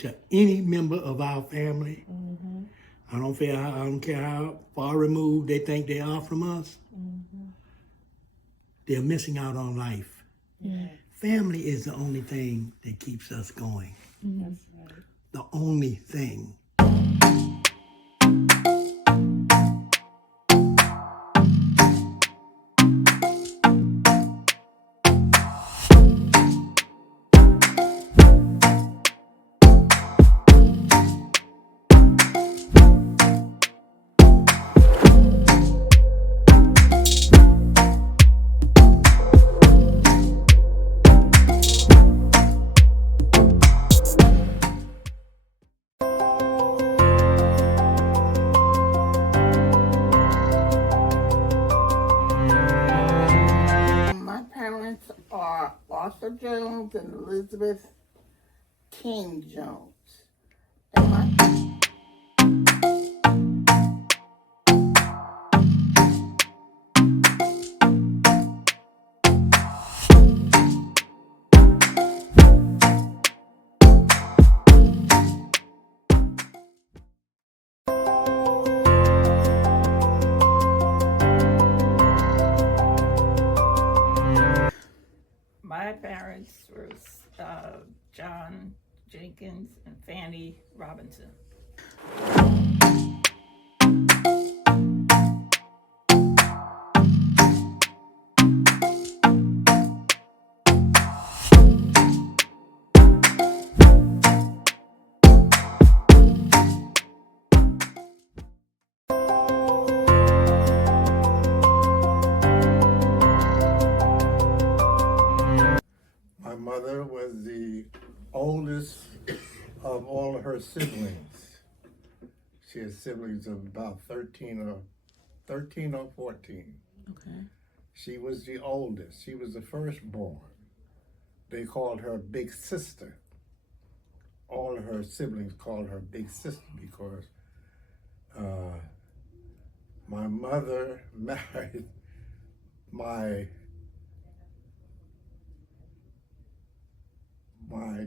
to any member of our family. Mm-hmm. I don't care how far removed they think they are from us. Mm-hmm. They're missing out on life. Yeah. Family is the only thing that keeps us going. Mm-hmm. That's right. The only thing. Arthur Jones and Elizabeth King Jones. And my parents were John Jenkins and Fanny Robinson. My mother was the oldest of all of her siblings. She had siblings of about 13 or 14. Okay. She was the oldest. She was the firstborn. They called her Big Sister. All of her siblings called her Big Sister because my mother married my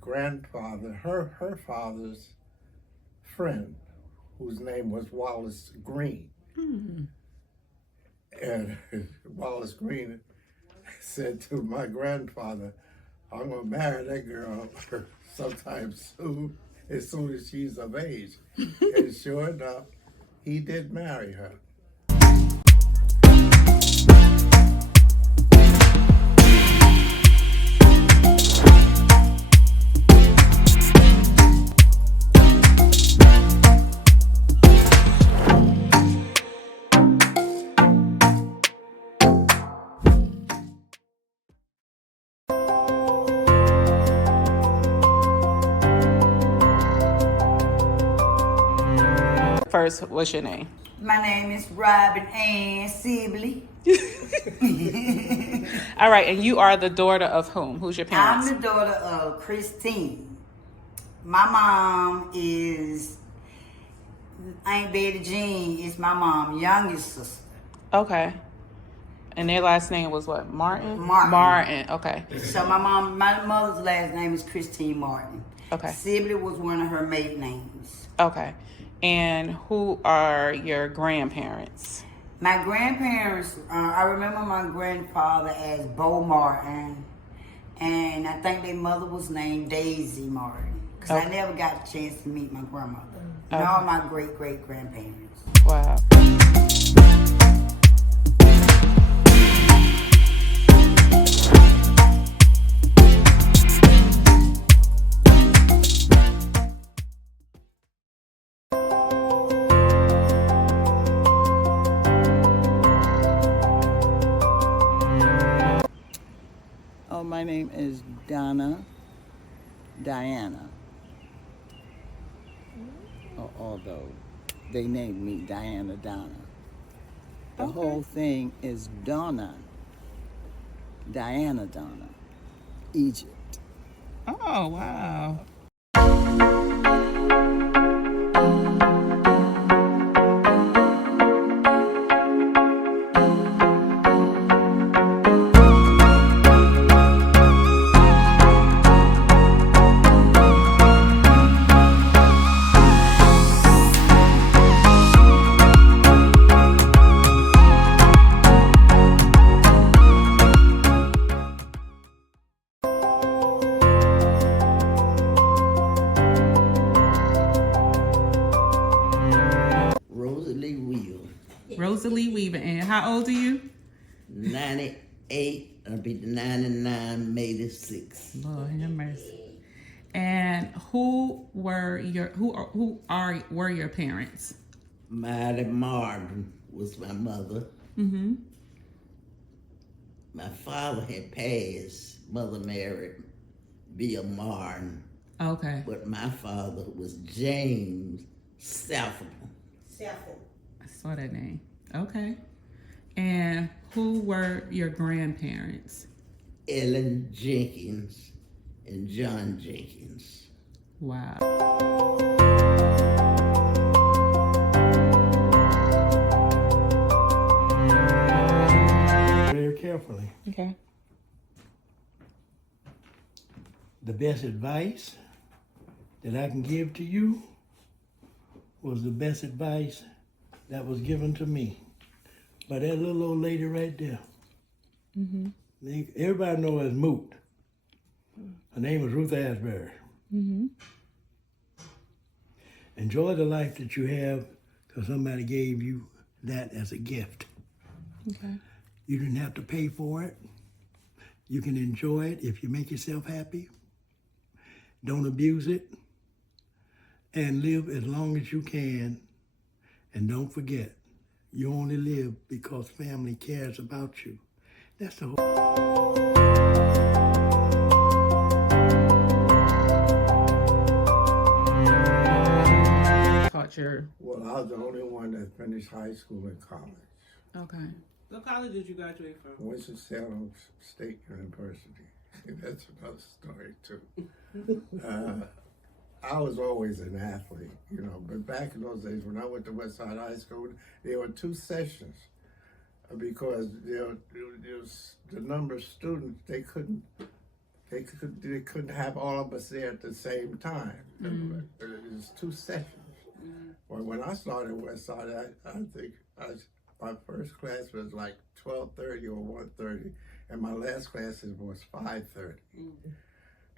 grandfather, her father's friend, whose name was Wallace Green. Mm-hmm. And Wallace Green said to my grandfather, I'm gonna marry that girl sometime soon, as soon as she's of age. And sure enough, he did marry her. First, what's your name? My name is Robin Ann Sibley. All right, and you are the daughter of whom? Who's your parents? I'm the daughter of Christine. My mom is Aunt Betty Jean. Is my mom's youngest sister. Okay. And their last name was what? Martin? Martin. Okay. So my mother's last name is Christine Martin. Okay. Sibley was one of her maiden names. Okay. And who are your grandparents? My grandparents, I remember my grandfather as Bo Martin, and I think their mother was named Daisy Martin, because I never got a chance to meet my grandmother. And all my great-great-grandparents. Wow. my name is Diana. Although they named me Diana. The whole thing is Donna, Egypt. Oh, wow. Rosalie Weaver. And how old are you? 98. I'll be 99 May the 6th. Lord have mercy. And who were your parents? Miley Martin was my mother. Mm-hmm. My father had passed. Mother married Bill Martin. Okay. But my father was James Southall. I saw that name. Okay. And who were your grandparents? Ellen Jenkins and John Jenkins. Wow. Very carefully. Okay. The best advice that I can give to you was the best advice that was given to me by that little old lady right there. Mm-hmm. Everybody knows her as Moot. Her name was Ruth Asbury. Mm-hmm. Enjoy the life that you have because somebody gave you that as a gift. Okay. You didn't have to pay for it. You can enjoy it if you make yourself happy. Don't abuse it. And live as long as you can. And don't forget, you only live because family cares about you. That's the whole... Taught your... Well, I was the only one that finished high school and college. Okay. What college did you graduate from? Winston-Salem State University. That's another story too. I was always an athlete, you know, but back in those days when I went to Westside High School, there were 2 sessions because there was the number of students, they couldn't have all of us there at the same time. It was 2 sessions. Well, when I started Westside, I think my first class was like 12:30 or 1:30, and my last class was 5:30.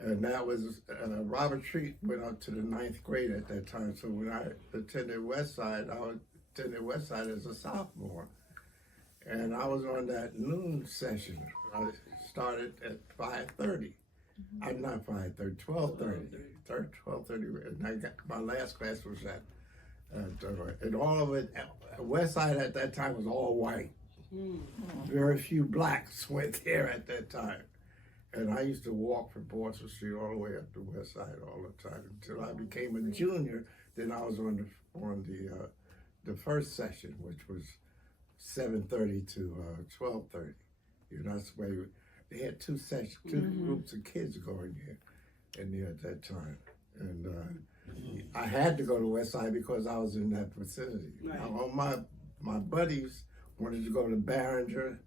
And that was, Robert Treat went up to the 9th grade at that time. So when I attended Westside, I attended Westside as a sophomore. And I was on that noon session. I started at 5:30. I'm not 5:30, 12:30. 12:30. And I got, my last class was at, and all of it, Westside at that time was all white. Very few blacks went there at that time. And I used to walk from Boston Street all the way up to West Side all the time until I became a junior. Then I was on the first session, which was 7:30 to 12:30. You know, that's the way they had 2 sessions, 2 groups of kids going in there at that time. And I had to go to West Side because I was in that vicinity. Right. Now, all my buddies wanted to go to Barringer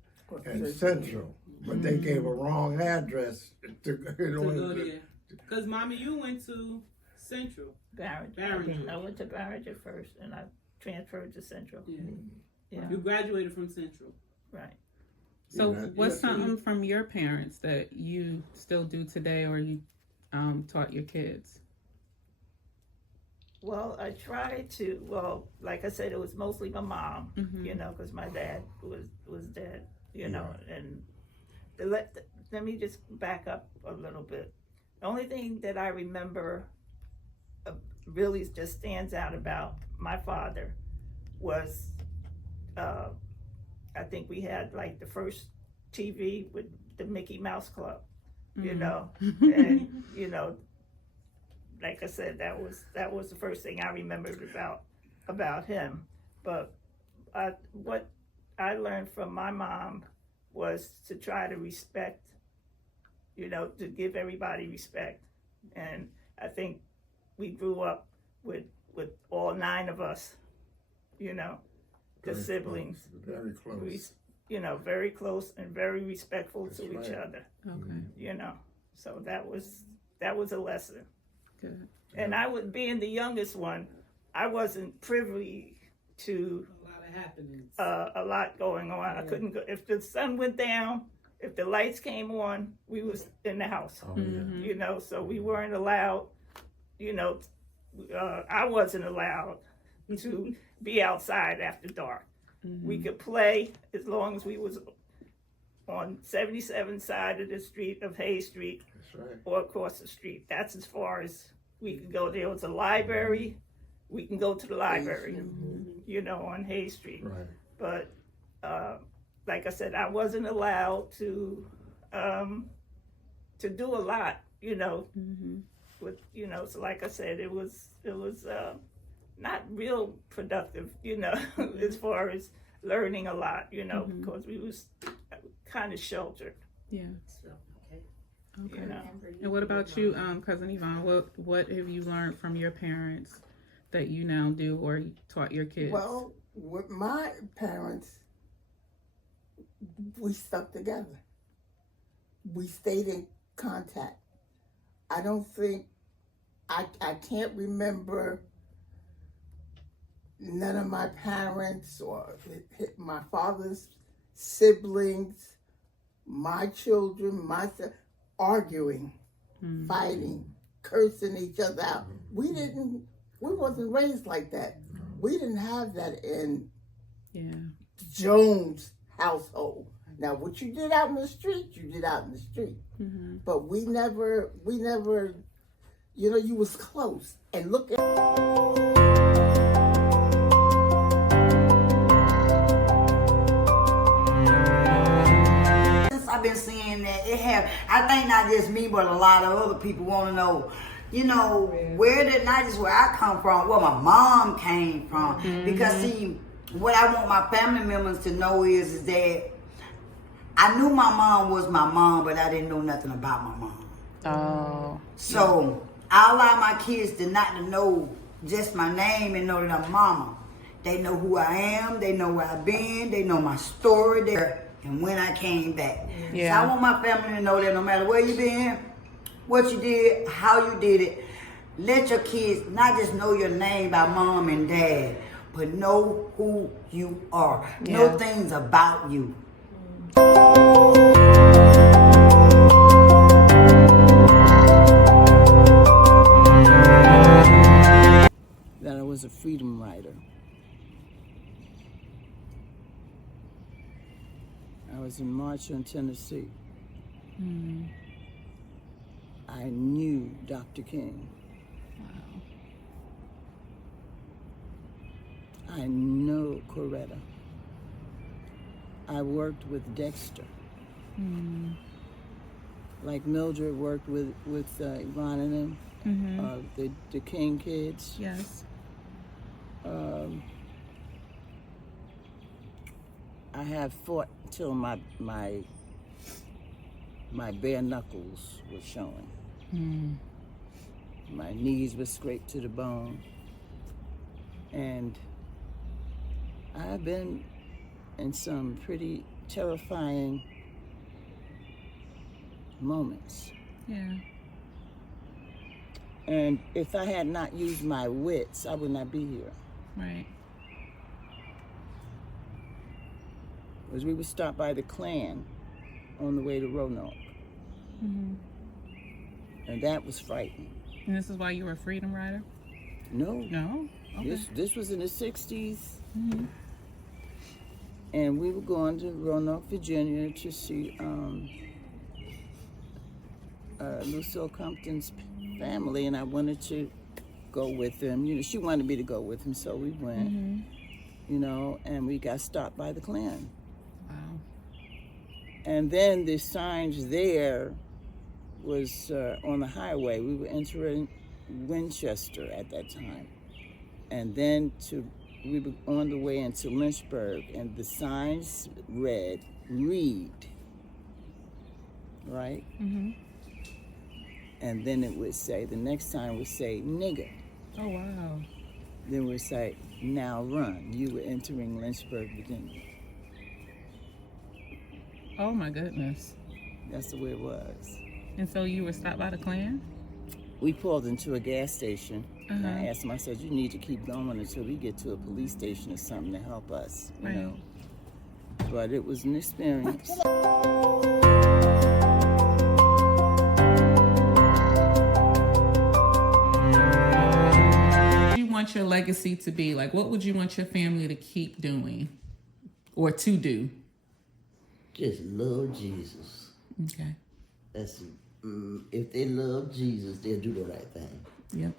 and Central. But they gave a wrong address to go there. Because, Mommy, you went to Central. Barringer. I went to Barringer first, and I transferred to Central. Yeah. You graduated from Central. Right. So Yeah, what's something from your parents that you still do today or you taught your kids? Well, I tried to, like I said, it was mostly my mom, you know, because my dad was dead, you know, and let me just back up a little bit. The only thing that I remember really just stands out about my father was, I think we had like the first TV with the Mickey Mouse Club, you know, and, you know, like I said, that was the first thing I remembered about him. But what I learned from my mom was to try to respect, you know, to give everybody respect. And I think we grew up with all 9 of us, you know, the Very siblings. close, very close. You know, very close and very respectful That's to each right. other, Okay. you know. So that was a lesson. Good. And I was being the youngest one, I wasn't privy to A lot of happenings. a lot going on. I couldn't go if the sun went down, if the lights came on, we was in the house. Oh, yeah. You know, so we weren't allowed. You know, I wasn't allowed to be outside after dark. We could play as long as we was on 77 side of the street of Hayes Street That's right. or across the street. That's as far as we could go. There was a library. We can go to the library, you know, on Hayes Street. Right. But like I said, I wasn't allowed to do a lot, you know. With, you know, so like I said, it was not real productive, you know, as far as learning a lot, you know, because we was kind of sheltered, Yeah. you Okay. know. And what about you, cousin Yvonne? What have you learned from your parents that you now do or taught your kids? Well, with my parents, we stuck together. We stayed in contact. I don't think, I can't remember none of my parents or my father's siblings, my children, myself, arguing, fighting, cursing each other out. We wasn't raised like that. We didn't have that in Jones' household. Now, what you did out in the street, you did out in the street. But we never, you know, you was close. And look at... I've been seeing that I think not just me, but a lot of other people want to know, you know, where did not just where I come from, where my mom came from. Because see, what I want my family members to know is that I knew my mom was my mom, but I didn't know nothing about my mom. Oh. So I allow my kids to not to know just my name and know that I'm mama. They know who I am, they know where I've been, they know my story there. And when I came back. So I want my family to know that no matter where you been, what you did, how you did it, let your kids not just know your name by mom and dad, but know who you are. Know things about you. That I was a freedom rider. I was in March in Tennessee. I knew Dr. King. I know Coretta. I worked with Dexter. Like Mildred worked with Yvonne and them, the King kids. Yes. I have fought till my bare knuckles were showing. My knees were scraped to the bone. And I've been in some pretty terrifying moments. Yeah. And if I had not used my wits, I would not be here. Right. Was we would stop by the Klan on the way to Roanoke. And that was frightening. And this is why you were a freedom rider? No. No? Okay. This was in the 60s. And we were going to Roanoke, Virginia to see Lucille Compton's family, and I wanted to go with them. You know, she wanted me to go with him, so we went. You know, and we got stopped by the Klan. Wow. And then the signs there was on the highway. We were entering Winchester at that time. And then we were on the way into Lynchburg, and the signs read, read, right? And then it would say, the next sign would say, nigger. Oh, wow. Then it would say, now run. You were entering Lynchburg, Virginia. Oh, my goodness. That's the way it was. And so you were stopped by the Klan? We pulled into a gas station. And I asked him, I said, you need to keep going until we get to a police station or something to help us, you know. But it was an experience. What do you want your legacy to be? Like, what would you want your family to keep doing? or to do? Just love Jesus. Okay. That's if they love Jesus, they'll do the right thing. Yep.